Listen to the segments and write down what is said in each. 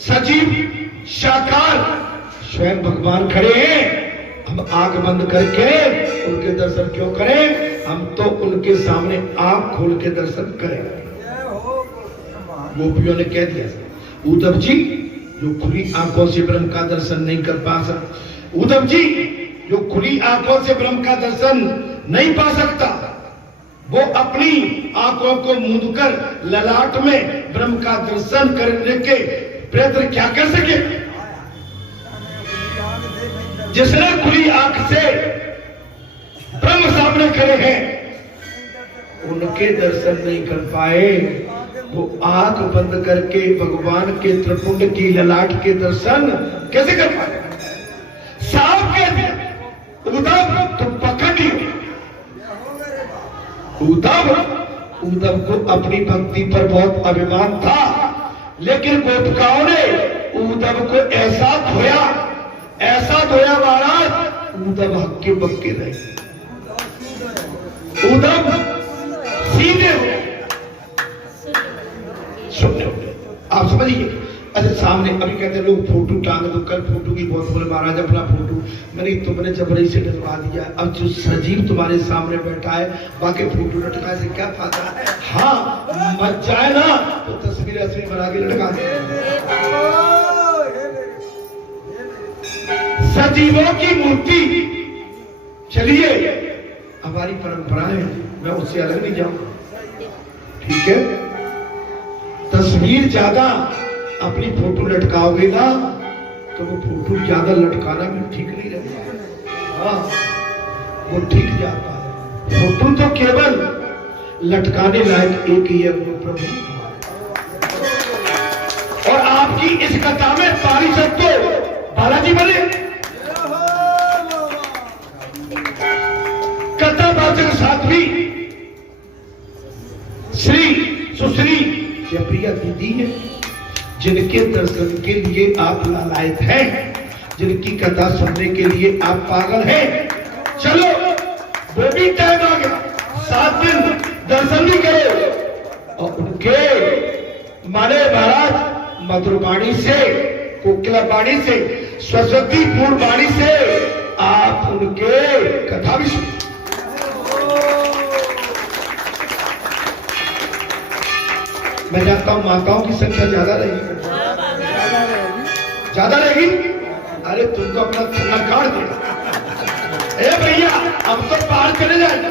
सजीव साकार स्वयं भगवान खड़े हैं। हम आंख बंद करके उनके दर्शन क्यों करें? हम तो उनके सामने आंख खोल के दर्शन करें। गोपियों ने कह दिया, उद्धव जी जो खुली आंखों से ब्रह्म का दर्शन नहीं कर पा सकता, उद्धव जी जो खुली आंखों से ब्रह्म का दर्शन नहीं पा सकता, वो अपनी आंखों को मूंदकर ललाट में ब्रह्म का दर्शन करने के प्रयत्न क्या कर सके? जिसने खुली आंख से ब्रह्म सामने खड़े हैं, उनके दर्शन नहीं कर पाए, वो आंख बंद करके भगवान के त्रिपुंड की ललाट के दर्शन कैसे कर पाए? साफ कह दिया, उद्धव तुम पकड़ लियो। उद्धव को अपनी भक्ति पर बहुत अभिमान था, लेकिन गोपिकाओं ने उद्धव को ऐसा धोया महाराज, उद्धव हक्के बक्के रहे, उद्धव सीधे हो गए, शून्य हो गए। आप समझिए। अच्छा सामने अभी कहते हैं लोग फोटो टांग दो, कल फोटो की बहुत बोले महाराज अपना फोटो, मैंने तुमने जबरई से डलवा दिया। अब जो सजीव तुम्हारे सामने बैठा है, बाकी फोटो लटका से क्या फायदा है? हाँ मच जाए ना तो तस्वीर असली बना के लटका दे। सजीवों की मूर्ति, चलिए हमारी परंपरा है, मैं उससे अलग नहीं जाऊंगा, ठीक है? तस्वीर ज्यादा अपनी फोटो लटकाओगे ना तो वो फोटो ज्यादा लटकाना भी ठीक नहीं रहता। हाँ वो ठीक जाता है। फोटो तो केवल लटकाने लायक एक ही है, वो प्रभु। और आपकी इस कथा में पारिषद तो बालाजी बने, कथावाचक साध्वी श्री सुश्री प्रिया दीदी है, जिनके दर्शन के लिए आप लालायत हैं, जिनकी कथा सुनने के लिए आप पागल हैं। चलो वो भी टाइम आ गया, 7 दिन दर्शन भी करो। और उनके माने महाराज मधुर वाणी से, कोकिला वाणी से, सरस्वती पूर्ण वाणी से आप उनके कथा भी सुनो। मैं जानता हूं माताओं की संख्या ज्यादा रहेगी, ज्यादा रहेगी। अरे तुमको अपना थल्ला काट दे। ए भैया हम तो पार चले जाएंगे,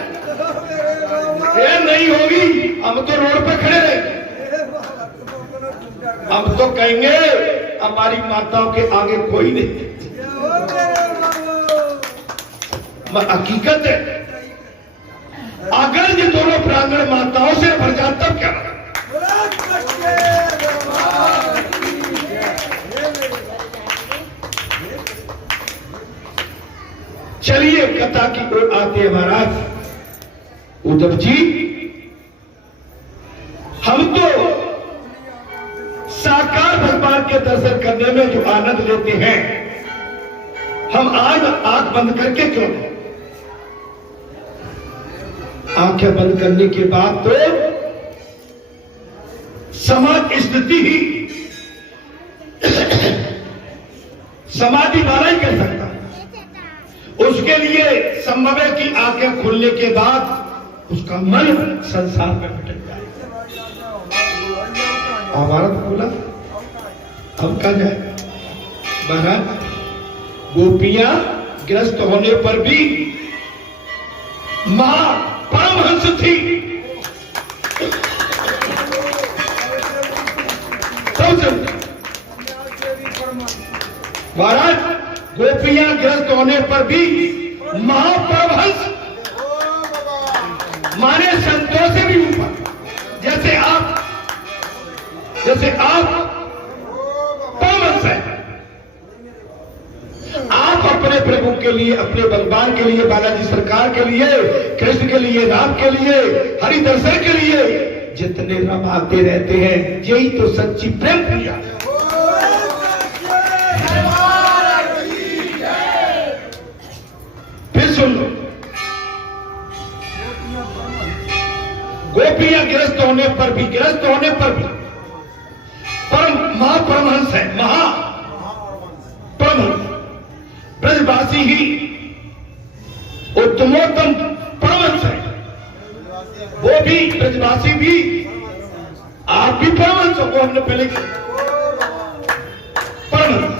ये नहीं होगी, हम तो रोड पे खड़े रहेंगे। हम तो कहेंगे हमारी माताओं के आगे कोई नहीं। हकीकत है, अगर ये दोनों प्रांगण माताओं से भर जाता तब क्या? चलिए कथा की ओर आते हैं महाराज। उद्धव जी हम तो साकार भगवान के दर्शन करने में जो आनंद लेते हैं, हम आज आंख बंद करके क्यों नहीं? आंखें बंद करने के बाद तो समाज स्थिति ही समाधि वाला ही कर सकता है। उसके लिए संभव है कि आंखें खुलने के बाद उसका मन संसार में भटक जाए। हमारा तो बोला हम कहा जाएगा महाराज, गोपियां ग्रस्त होने पर भी मां परमहंस थी, महाराज गोपियां ग्रस्त होने पर भी महापरमहंस माने संतों से भी ऊपर, जैसे आप परमहंस हैं। आप अपने प्रभु के लिए, अपने भगवान के लिए, बालाजी सरकार के लिए, कृष्ण के लिए, राम के लिए, हरि दर्शन के लिए जितने रमाते रहते हैं, यही तो सच्ची प्रेम प्रिया है। फिर सुन लो, गोपियां गिरस्त होने पर भी परम महापरमहंस परमहंस है, महा परमहंस। ब्रजवासी ही उत्तमोत्तम परमहंस है, वो भी ब्रजवासी भी, आप भी परमहंस हो। वो हमने पहले परमहंस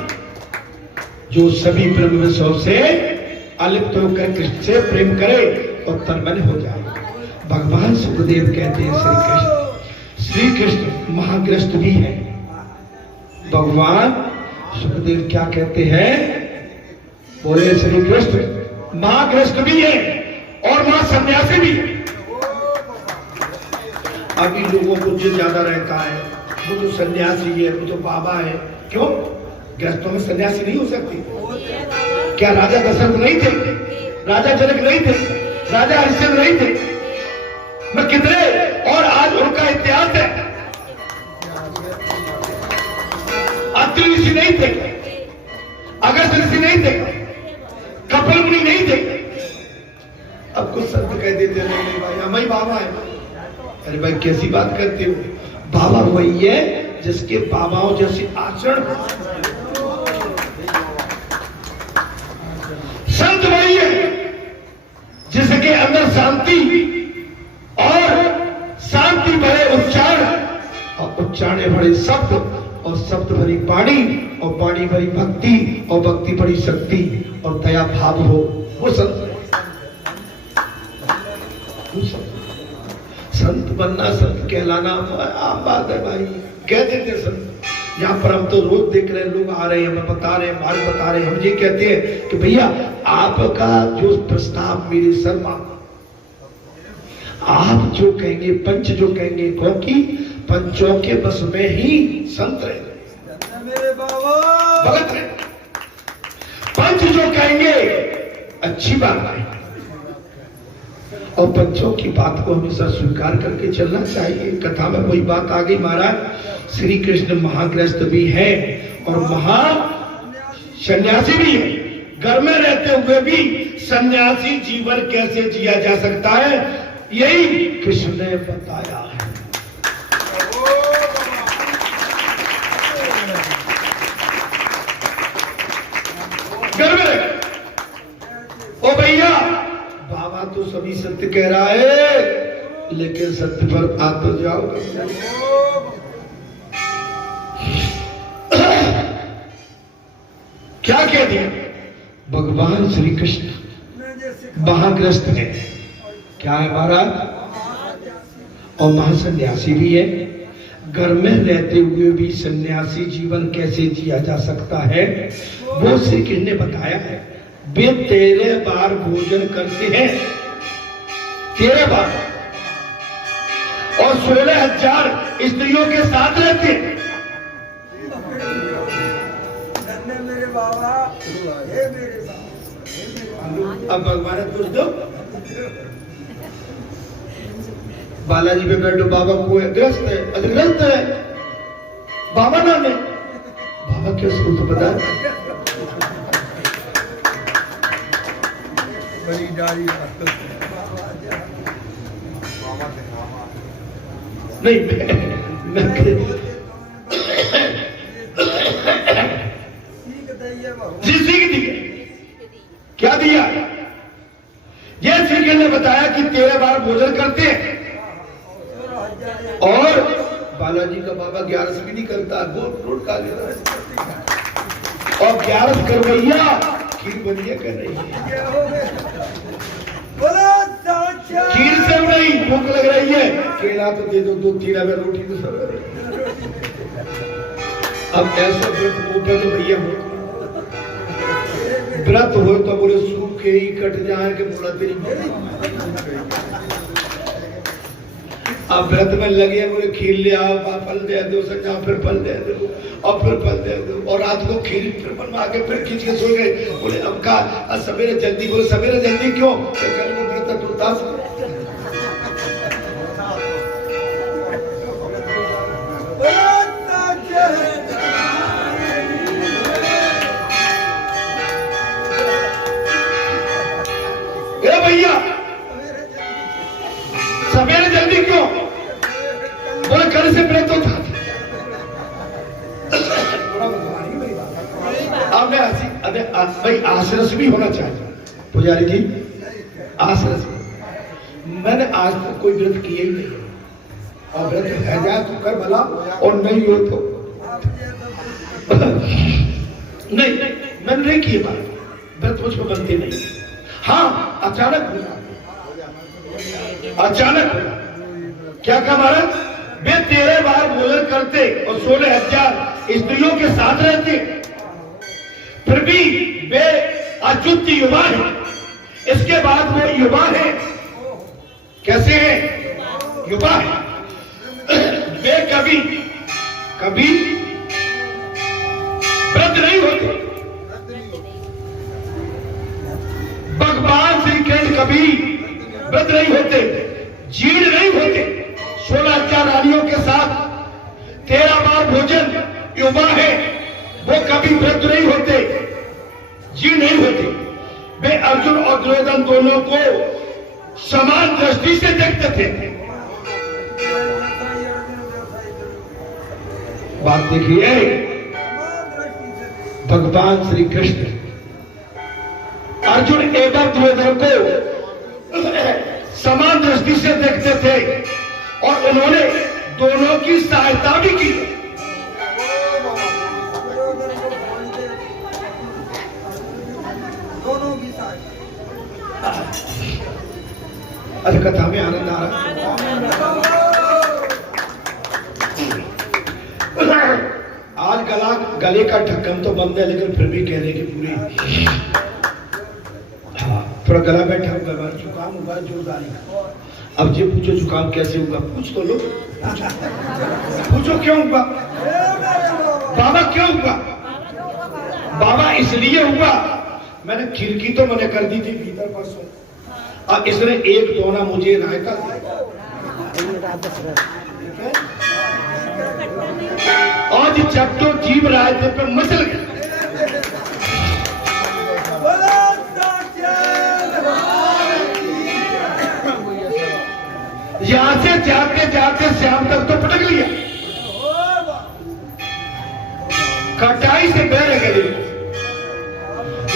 जो सभी ब्रह्म विषयों से अलिप्त होकर कृष्ण से प्रेम करे और तन्मय हो जाए। भगवान सुखदेव कहते हैं श्री कृष्ण महाग्रस्त भी है। भगवान सुखदेव क्या कहते हैं? बोले श्री कृष्ण महाग्रस्त भी है और महासन्यासी भी है। अभी लोगों को जो ज्यादा रहता है वो जो सन्यासी है, वो जो बाबा है। क्यों? ग्रस्तों में सन्यासी नहीं हो सकती? क्या राजा दशरथ नहीं थे? राजा जनक नहीं थे? राजा हरिश्चंद्र नहीं थे? मैं कितने, और आज उनका इतिहास है। अत्रि ऋषि नहीं थे, अगस्त ऋषि नहीं थे, कपिल मुनि नहीं थे। अब कुछ संत कह देते नहीं भाई हम ही बाबा है। अरे भाई कैसी बात करते हो? बाबा वही है जिसके बाबाओं जैसे आचरण। संत वही है जिसके अंदर शांति और शांति भरे उच्चारण और उच्चारण भरे शब्द और शब्द भरी वाणी और वाणी भरी भक्ति और भक्ति भरी शक्ति और दया भाव हो, वो संत। संत बनना, संत कहलाना आम बात है भाई, कह देते संत। यहाँ पर हम तो रोज देख रहे हैं, लोग आ रहे हैं, हमें बता रहे हैं, हमारे बता रहे हैं, हम ये कहते हैं कि भैया आपका जो प्रस्ताव मेरे सर मांग, आप जो कहेंगे, पंच जो कहेंगे, क्योंकि पंचों के बस में ही संत रहे, मेरे बाबा भगत रहे। पंच जो कहेंगे अच्छी बात है और पंचों की बात को हमेशा स्वीकार करके चलना चाहिए। कथा में वही बात आ गई महाराज, श्री कृष्ण महाग्रस्त भी है और महा सन्यासी भी है। घर में रहते हुए भी सन्यासी जीवन कैसे जिया जा सकता है, यही कृष्ण ने बताया है। घर में ओ भैया, बाबा तो सभी सत्य कह रहा है, लेकिन सत्य पर आ तो जाओ। क्या कह दिया? भगवान श्री कृष्ण महाग्रस्त है। क्या है महाराज? और महासन्यासी भी है। घर में रहते हुए भी सन्यासी जीवन कैसे जिया जा सकता है, वो श्री कृष्ण ने बताया है। वे 13 बार भोजन करते हैं, 13 बार, और 16,000 स्त्रियों के साथ रहते हैं। मेरे बाबा, अब भगवान तुझ दो बालाजी पे बैठो, बाबा को ग्रस्त है, अधिग्रस्त है, बाबा नाम है। बाबा क्या सोच बता नहीं, सीख दी। क्या दिया? यह श्री कृष्ण ने बताया कि 13 बार भोजन करते हैं और बालाजी का बाबा 11 से भी नहीं करता, रोड खा लेता है। और 11 करवैया खीर बनिए कर रही है, खीर से नहीं, भूख लग रही है, केला तो दे दो, 2-3 में रोटी तो सब। अब ऐसा व्रत तो भैया हो, व्रत हो तो बोले सूखे ही कट जाए के बोला तेरी। अब व्रत में लगे बोले खीर ले आओ, फल दे दो, सजा फिर फल दे दो और फिर फल दे दो, और रात को खीर फिर बनवा के फिर खींच के सो गए। बोले अब का सवेरे जल्दी, बोले सवेरे जल्दी क्यों? कल को व्रत टूटा। भैया सवेरे जल्दी क्यों? बोले कल से व्रत था। आपने भाई आसरस भी होना चाहिए पुजारी जी, आसरस। मैंने आज तक कोई व्रत किया ही नहीं, और व्रत है जाए तो कर भला, और नहीं हो तो नहीं, मैंने नहीं किए बात, व्रत मुझको बनते नहीं। हाँ, अचानक हुआ, अचानक हुआ। क्या कहा महाराज? वे 13 बार भोजन करते और 16,000 स्त्रियों के साथ रहते, फिर भी वे अच्युत युवा है। इसके बाद वो युवा है, कैसे है? युवा है। वे कभी कभी व्रत नहीं होते। भगवान श्री कृष्ण कभी व्रत नहीं होते, जीर्ण नहीं होते। 16,000 रानियों के साथ 13 बार भोजन, युवा है, वो कभी व्रत नहीं होते, जीर्ण नहीं होते। वे अर्जुन और दुर्योधन दोनों को समान दृष्टि से देखते थे। बात देखिए, भगवान श्री कृष्ण अर्जुन एवं दुर्योधन को समान दृष्टि से देखते थे, और उन्होंने दोनों की सहायता भी की। अरे कथा में आनंद आ रहा है। आज गले का ढक्कन तो बंद है, लेकिन फिर भी कहने की पूरी, हाँ, थोड़ा गला बैठा हुआ, जुकाम हुआ जोरदारी। अब ये पूछो जुकाम कैसे हुआ, पूछ तो लो। पूछो क्यों हुआ बाबा, क्यों हुआ बाबा? इसलिए हुआ, मैंने खिड़की तो मैंने कर दी थी भीतर परसों, और इसने एक दोना मुझे रायता दिया, और चट्टो जीव रायते पे मचल गया। यहां से जाते जाते शाम तक तो पटक लिया, खटाई से बहरे गले,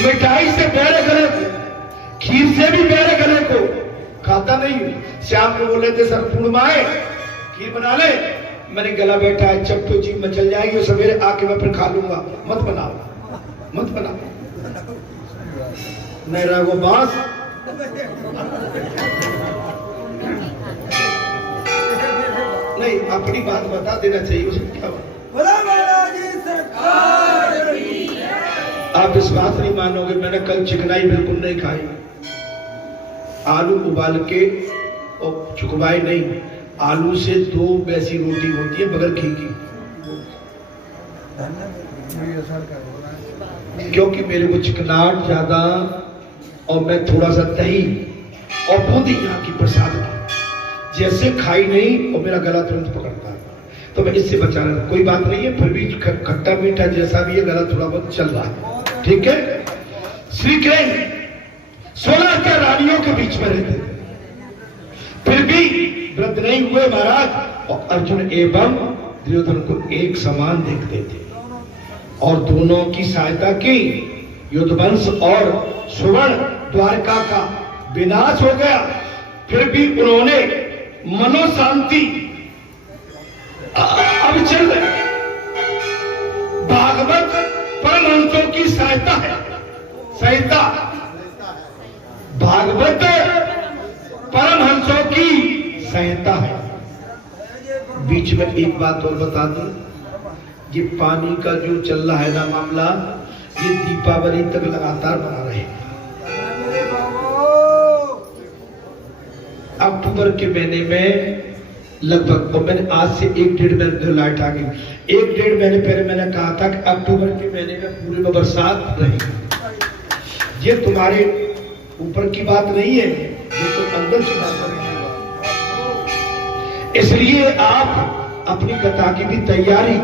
मिठाई से बहरे गले को, खीर से भी बहरे गले को खाता नहीं। शाम को बोले थे सर पूर्णिमा है, खीर बना ले। मैंने गला बैठा है, चट्टो जीव में चल जाएगी, और सवेरे आके मैं फिर खा लूंगा। मत बनाओ, मत बनाओ, नहीं रहो बास। नहीं, अपनी बात बता देना चाहिए, उसे क्या आप विश्वास नहीं मानोगे, मैंने कल चिकनाई बिल्कुल नहीं खाई। आलू उबाल के और चुकवाई नहीं, आलू से 2 वैसी रोटी होती है बगैर घी की, क्योंकि मेरे को चिकनाहट ज्यादा, और मैं थोड़ा सा दही और बूंदी यहाँ की प्रसाद की जैसे खाई नहीं, और मेरा गला तुरंत पकड़ता है, तो मैं इससे बचा रहा। कोई बात नहीं है, फिर भी खट्टा मीठा जैसा भी है, गला थोड़ा बहुत चल रहा है, ठीक है। श्री कृष्ण 16 रानियों के बीच में रहते, फिर भी व्रत नहीं हुए महाराज, और अर्जुन एवं दुर्योधन को एक समान देखते थे, और दोनों की सहायता की। युद्धवंश और सुवर्ण द्वारका का विनाश हो गया, फिर भी उन्होंने मनोशांति अब चल रहे। भागवत परमहंसों की सहायता है, सहायता भागवत परमहंसों की सहायता है। बीच में एक बात और बता दूं, ये पानी का जो चल रहा है ना मामला, ये दीपावली तक लगातार बना रहेगा। अक्टूबर के महीने में लगभग, और मैंने आज से 1-1.5 महीने लाइट आ गई, 1-1.5 महीने पहले मैंने कहा था कि अक्टूबर के महीने में पूरे में बरसात रहेगी। ये तुम्हारे ऊपर की बात नहीं है, ये तो अंदर की बात है। इसलिए आप अपनी कथा की भी तैयारी,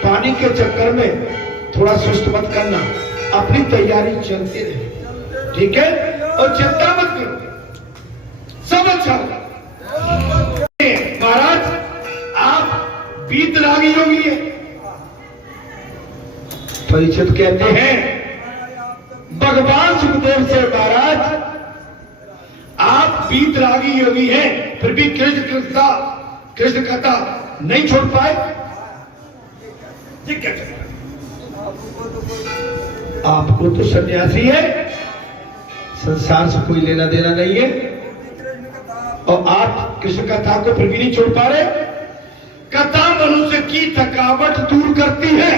पानी के चक्कर में थोड़ा सुस्त मत करना, अपनी तैयारी चलते रहे, ठीक है, और चिंता मत करो, सब अच्छा होगा। महाराज आप बीत लागी होगी है, परीक्षित कहते हैं भगवान सुखदेव से महाराज आप वीतरागी योगी हैं, फिर भी कृष्ण कथा नहीं छोड़ पाए। ये क्या कहते हैं? आपको तो सन्यासी है, संसार से कोई लेना देना नहीं है, और आप कृष्ण कथा को फिर भी नहीं छोड़ पा रहे। कथा मनुष्य की थकावट दूर करती है।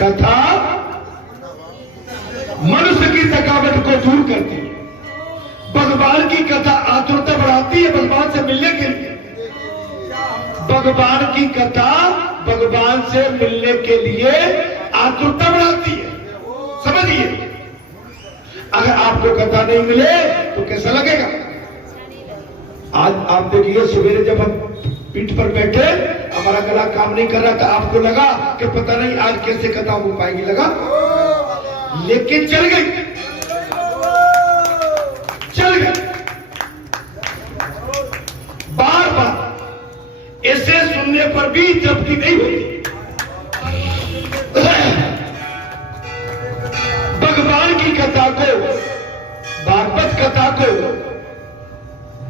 कथा मनुष्य की थकावट को दूर करती है। भगवान की कथा आतुरता बढ़ाती है भगवान से मिलने के लिए। भगवान की कथा भगवान से मिलने के लिए आतुरता बढ़ाती है। समझिए, अगर आपको कथा नहीं मिले तो कैसा लगेगा? आज आप देखिए, सवेरे जब हम पीठ पर बैठे, हमारा गला काम नहीं कर रहा था, आपको लगा कि पता नहीं आज कैसे कथा हो पाएगी, लगा, लेकिन चल गई। बार बार इसे सुनने पर भी तृप्ति नहीं होती। भगवान की कथा को, भागवत कथा को,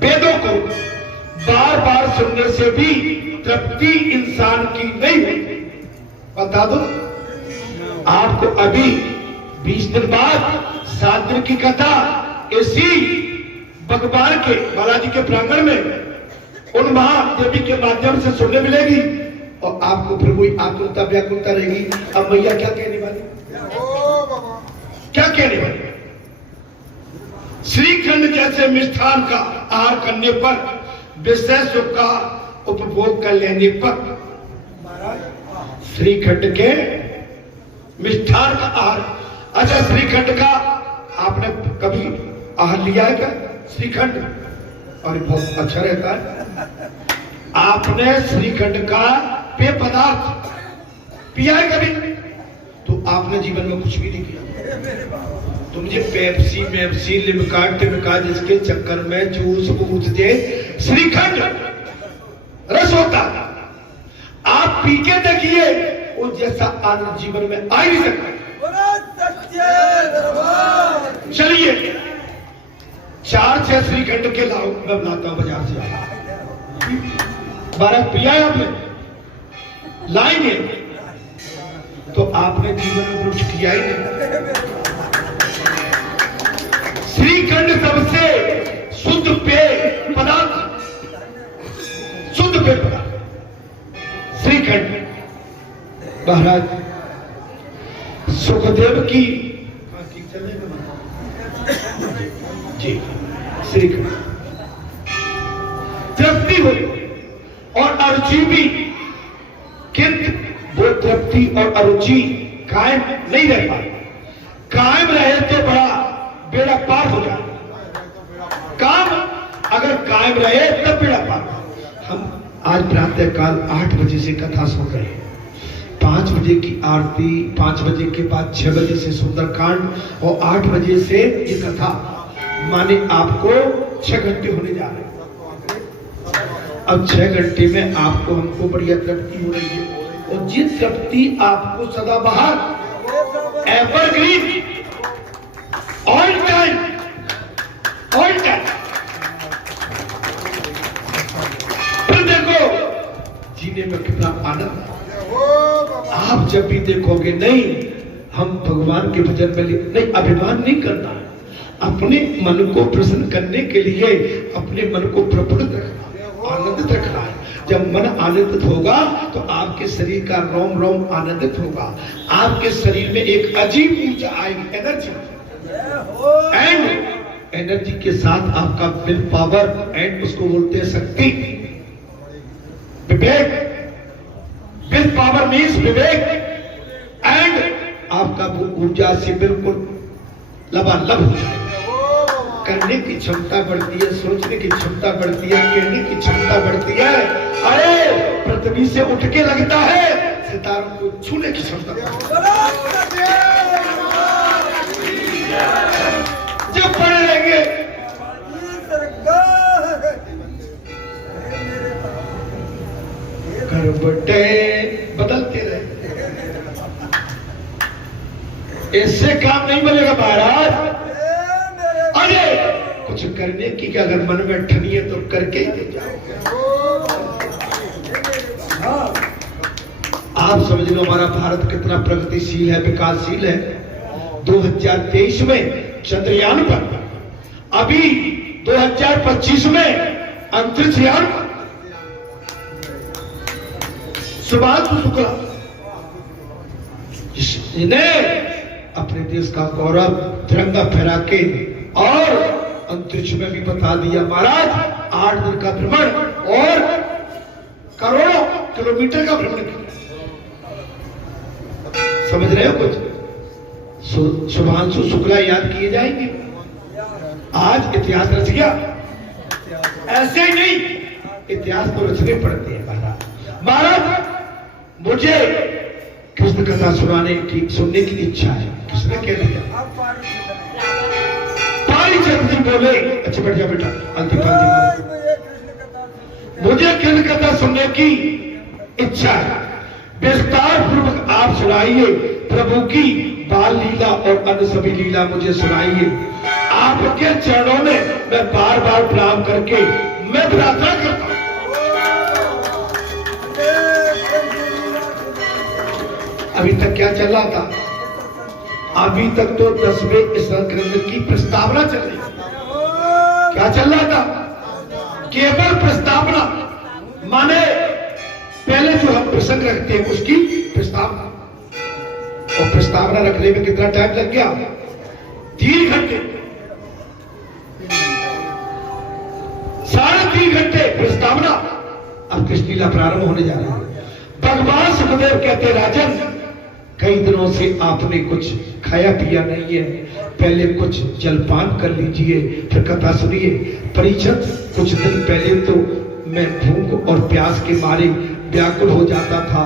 वेदों को बार बार सुनने से भी तृप्ति इंसान की नहीं होती। बता दो आपको, अभी 20 दिन बाद 7 दिन की कथा इसी भगवान के बालाजी के प्रांगण में उन महादेवी के माध्यम से सुनने मिलेगी, और आपको फिर कोई आकुलता व्याकुलता रहेगी। अब मैया क्या कहने वाली, क्या कहने वाली? श्रीखंड जैसे मिष्ठान का आहार करने पर, विषय सुख का उपभोग कर लेने पर, श्रीखंड के मिष्ठान का आहार। अच्छा, श्रीखंड का आपने कभी आहार लिया है क्या? श्रीखंड, और बहुत अच्छा रहता है। आपने श्रीखंड का पेय पदार्थ पिया है कभी? तो आपने जीवन में कुछ भी नहीं किया। तो मुझे पेप्सी लिमका जिसके चक्कर में जूस पूछते, श्रीखंड रस होता, आप पी के देखिए, वो जैसा आनंद जीवन में आ ही नहीं सकता। चलिए 4-6 श्रीखंड के लाओ, मैं लाता हूं बाजार से। 12 पिया है आपने, लाएंगे तो आपने जीवन में कुछ किया ही नहीं। श्रीखंड सबसे शुद्ध पेय पदार्थ, शुद्ध पेय पदार्थ श्रीखंड। महाराज सुखदेव की जी श्रीखंड तृप्ति हुई और अरुचि भी, किंतु वो तृप्ति और अरुचि कायम नहीं रह पाई। कायम रहे तो बड़ा बेड़ा पार हो जाए। काम अगर कायम रहे तब बेड़ा पार। हम आज प्रातः काल 8 बजे से कथा सुन रहे हैं। 5 बजे की आरती, 5 बजे के बाद 6 बजे से सुंदरकांड, और 8 बजे से ये कथा, माने आपको 6 घंटे होने जा रहे हैं। अब 6 घंटे में आपको हमको बढ़िया तृप्ति हो रही है, और जिस तृप्ति आपको सदाबहार, evergreen, all time, all time. फिर देखो जीने में कितना आनंद। आप जब भी देखोगे, नहीं हम भगवान के भजन में नहीं, अभिमान नहीं करना है, अपने मन को प्रसन्न करने के लिए अपने मन को प्रफुल्लित रखना, आनंदित रखना है। जब मन आनंदित होगा तो आपके शरीर का रोम रोम आनंदित होगा। आपके शरीर में एक अजीब ऊर्जा आएगी, एनर्जी, एंड एनर्जी के साथ आपका विल पावर, एंड उसको बोलते हैं शक्ति, विवेक। विल पावर मीन्स विवेक, एंड आपका वो ऊर्जा से बिल्कुल लबालब हो जाएगा। करने की क्षमता बढ़ती है, सोचने की क्षमता बढ़ती है, कहने की क्षमता बढ़ती है। अरे पृथ्वी से उठ के लगता है सितारों को छूने की क्षमता। जब पढ़े रहेंगे करवटे बदलते रहे। इससे काम नहीं बनेगा महाराज। अरे कुछ करने की क्या, अगर मन में ठनी है तो करके ही दे जाओ। आप समझ लो हमारा भारत कितना प्रगतिशील है, विकासशील है। 2023 में चंद्रयान पर, अभी 2025 में अंतरिक्ष यान। सुभांशु शुक्ला जिन्हें अपने देश का गौरव तिरंगा फहरा के और अंतरिक्ष में भी बता दिया महाराज 8 दिन का भ्रमण और करोड़ों किलोमीटर का भ्रमण किया। समझ रहे हो कुछ? शुभांशु शुक्ला याद किए जाएंगे। आज इतिहास रच गया। ऐसे ही नहीं, इतिहास तो रचने पड़ते हैं महाराज। महाराज मुझे कृष्ण कथा सुनने की इच्छा है। किसने कह दिया? पारीचंद जी बोले। अच्छा बैठ जा बेटा। मुझे कृष्ण कथा सुनने की इच्छा है। विस्तार पूर्वक आप सुनाइए प्रभु की बाल लीला और अन्य सभी लीला मुझे सुनाइए। आपके चरणों में मैं बार बार प्रणाम करके मैं प्रार्थना करता हूं। अभी तक क्या चल रहा था? अभी तक तो 10वें ग्रंथ की प्रस्तावना चल रही। क्या चल रहा था? केवल प्रस्तावना, माने पहले जो हम प्रसंग रखते हैं उसकी प्रस्तावना। और प्रस्तावना रखने में कितना टाइम लग गया? 3 घंटे, 3.5 घंटे प्रस्तावना। अब कृष्ण लीला प्रारंभ होने जा रही है। भगवान सुखदेव कहते राजन, कई दिनों से आपने कुछ खाया पिया नहीं है, पहले कुछ जलपान कर लीजिए फिर कथा सुनिए। परीक्षित, कुछ दिन पहले तो मैं भूख और प्यास के मारे व्याकुल हो जाता था।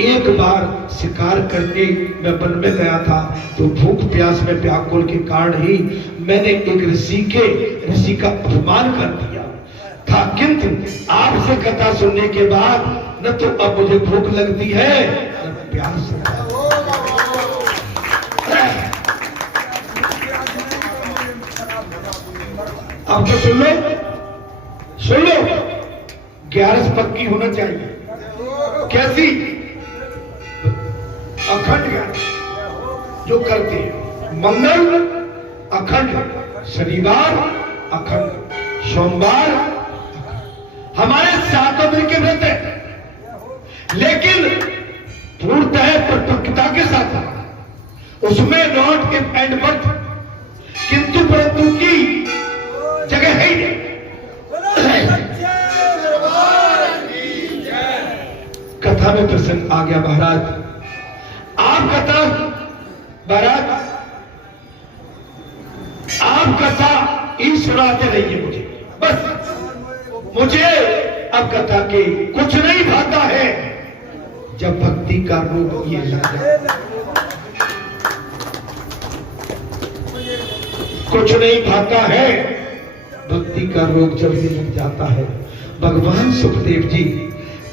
एक बार शिकार करने मैं वन में गया था तो भूख प्यास में व्याकुल के कारण ही मैंने एक ऋषि का अपमान कर दिया था। किंतु आपसे कथा सुनने के बाद न तो अब मुझे भूख लगती है न प्यास। अब तो सुन लो 11 पक्की होना चाहिए। कैसी? अखंड ज्ञान जो करते हैं। मंगल अखंड, शनिवार अखंड, सोमवार हमारे 7 दिन के व्रत है, लेकिन पूर्णतः प्रकृति के साथ उसमें नॉट इफ एंड बट, किंतु परंतु की जगह है ही नहीं। कथा में प्रसंग आ गया महाराज। आप कथा महाराज, आप कथा ही सुनाते रहिए मुझे, बस मुझे अब कथा के कुछ नहीं भाता है। जब भक्ति का रूप ये लग जाए, कुछ नहीं भाता है। भक्ति का रोग जब ये लग जाता है। भगवान सुखदेव जी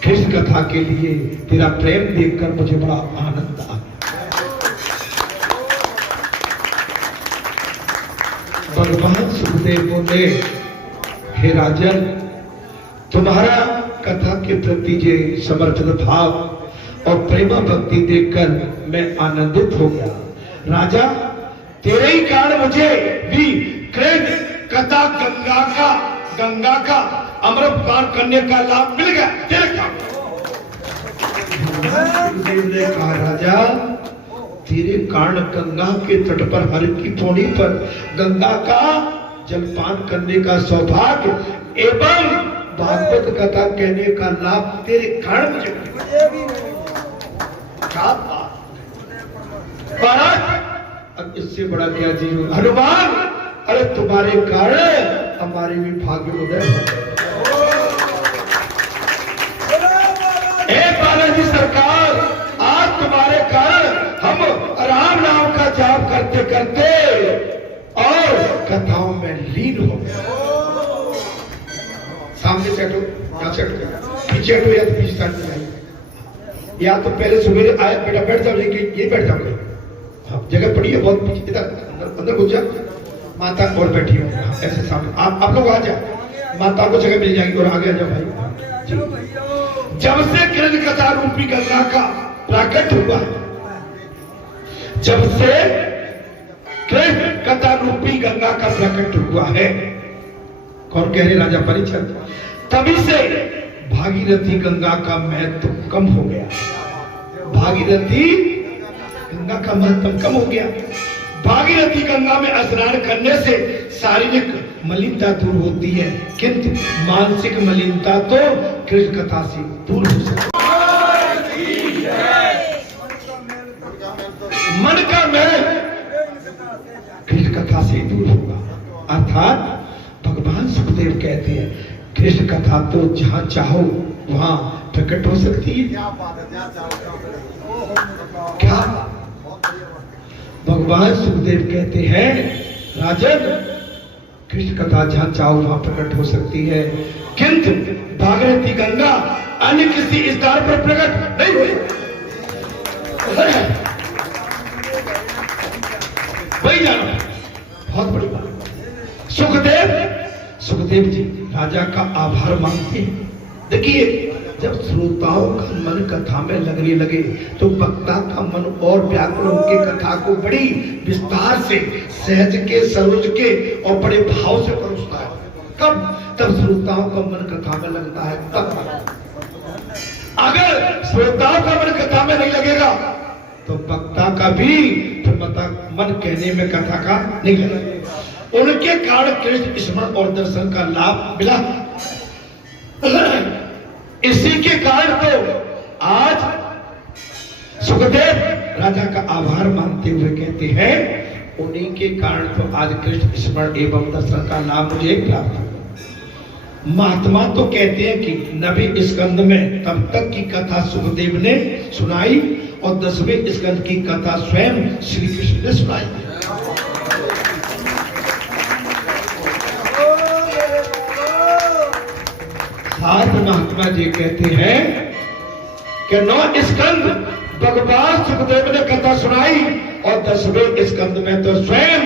कृष्ण कथा के लिए तेरा प्रेम देखकर मुझे बड़ा आनंद आ। भगवान सुखदेव बोले, हे राजन, तुम्हारा कथा के प्रति ये समर्पित भाव और प्रेम भक्ति देखकर मैं आनंदित हो गया। राजा, तेरे ही कारण मुझे भी कृष्ण कथा गंगा का अमृत पान करने का लाभ मिल गया। तेरे कारण ने कहा, राजा तेरे कारण गंगा के तट पर हर की पौड़ी पर गंगा का जलपान करने का सौभाग्य एवं भागवत कथा कहने का लाभ तेरे कारण मुझे मिला। अब इससे बड़ा क्या चीज होगा? हनुमान, अरे तुम्हारे कारण हमारे भी भाग्य उदय। हे बालाजी सरकार, आज तुम्हारे कारण हम राम नाम का जाप करते करते और कथाओं में लीन हो गए। सामने से हटो, यहाँ से हटो, पीछे हटो या तो पीछे साइड में जाइए, या तो पहले सवेरे आए बेटा बैठ जाओ, ये बैठ जाओ, हाँ जगह पड़ी है बहुत पीछे, इधर अंदर घुस जा, माता और बैठी हो, ऐसे सामने आप लोग आ जाओ, माता को जगह मिल जाएगी और आगे आ जाओ भाई जी। जब से कृष्ण कथा रूपी गंगा का प्रकट हुआ, जब से कृष्ण कथा रूपी गंगा का प्रकट हुआ है, कौन कह रहे राजा परीक्षित, तभी से भागीरथी गंगा का महत्व कम हो गया, भागीरथी गंगा का महत्व कम हो गया। भागीरथी गंगा में स्नान करने से शारीरिक मलिनता दूर होती है, किंतु मानसिक मलिनता तो कृष्ण कथा से दूर हो सकती है। मन का मैल कृष्ण कथा से दूर होगा, अर्थात भगवान सुखदेव कहते हैं कृष्ण कथा तो जहां चाहो वहां प्रकट हो सकती है। क्या भगवान सुखदेव कहते हैं राजन, कृष्ण कथा जहां चाहो वहां प्रकट हो सकती है, किंतु भागीरथी गंगा अन्य किसी स्थान पर प्रकट नहीं हुई। वही जाना बहुत बड़ी बात। सुखदेव जी राजा का आभार मानते हैं। देखिए जब श्रोताओं का मन कथा में लगने लगे तो वक्ता का मन और व्याकुल होकर कथा को बड़ी विस्तार से, सहज के, सरोज के और बड़े भाव से परोसता है। कब? तब श्रोताओं का मन कथा में लगता है तब। अगर श्रोताओं का मन कथा में नहीं लगेगा तो वक्ता का भी मन कहने में कथा का नहीं लगेगा। उनके कारण कृष्ण स्मरण और दर्शन का लाभ मिला। इसी के कारण तो आज सुखदेव राजा का आभार मानते हुए कहते हैं, उन्हीं के कारण तो आज कृष्ण स्मरण एवं दर्शन का लाभ मुझे प्राप्त हुआ। महात्मा तो कहते हैं कि 9वें स्कंद में तब तक की कथा सुखदेव ने सुनाई और 10वें स्कंद की कथा स्वयं श्री कृष्ण ने सुनाई। साथ महात्मा जी कहते हैं कि 9 स्कंद भगवान सुखदेव ने कथा सुनाई और 10वें स्कंद में तो स्वयं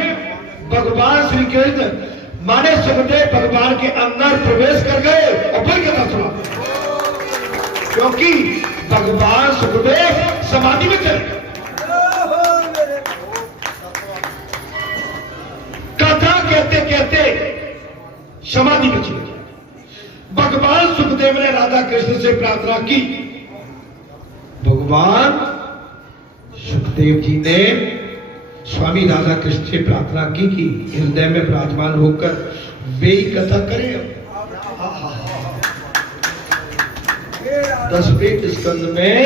भगवान श्री कृष्ण माने सुखदेव भगवान के अंदर प्रवेश कर गए और फिर कथा सुना, क्योंकि भगवान सुखदेव समाधि में चले। कथा कहते कहते समाधि में चले। भगवान सुखदेव ने राधा कृष्ण से प्रार्थना की। भगवान सुखदेव जी ने स्वामी राधा कृष्ण से प्रार्थना की कि हृदय में विराजमान होकर वे ही कथा करें। 10वें स्कंद में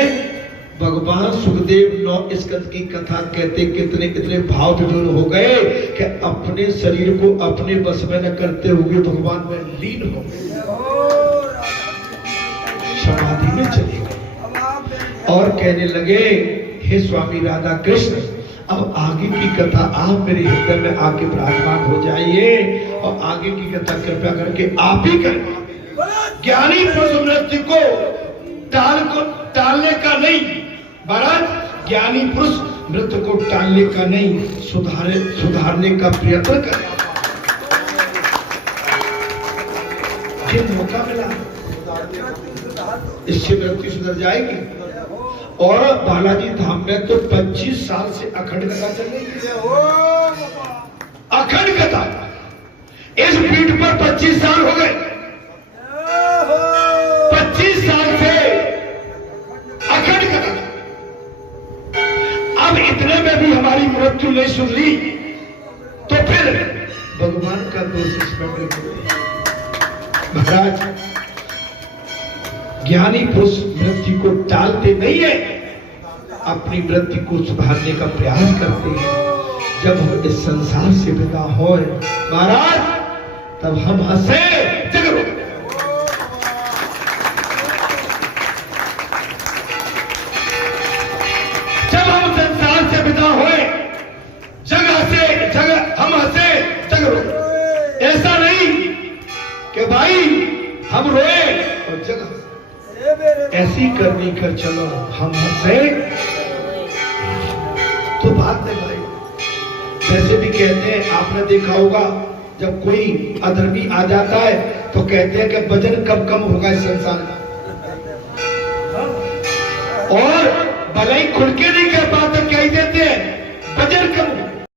भगवान सुखदेव 9 स्कंद की कथा कहते कितने कितने भाव विभोर हो गए कि अपने शरीर को अपने बस में न करते हुए भगवान में लीन हो गए, समाधि में चले गए और कहने लगे, हे स्वामी राधा कृष्ण, अब आगे की कथा आप मेरे हृदय में आके विराजमान हो जाइए और आगे की कथा कृपया करके आप ही करें। ज्ञानी पुरुष मृत्यु को टालने का नहीं, महाराज ज्ञानी पुरुष मृत्यु को टालने का नहीं, सुधारने का प्रयत्न करें। ये मौका मिला, इससे मृत्यु सुधर जाएगी। और बालाजी धाम में तो 25 साल से अखंड कथा चल रही है। अखंड कथा इस पीठ पर 25 साल हो गए। 25 साल से अखंड कथा। अब इतने में भी हमारी मृत्यु नहीं सुधरी तो फिर भगवान का दोष इसमें बिल्कुल। महाराज ज्ञानी पुरुष मृत्यु को टालते नहीं है, अपनी मृत्यु को सुधारने का प्रयास करते हैं। जब हम इस संसार से विदा हो महाराज तब हम हंसे जगरो। जब हम संसार से विदा होए हम हंसे जगरो। ऐसा नहीं कि भाई हम ऐसी करनी कर चलो हम से तो बात है भाई। वैसे भी कहते हैं, आपने देखा होगा जब कोई अधर्मी आ जाता है तो कहते हैं कि वजन कब कम होगा इस संसार का, और भलाई खुल के नहीं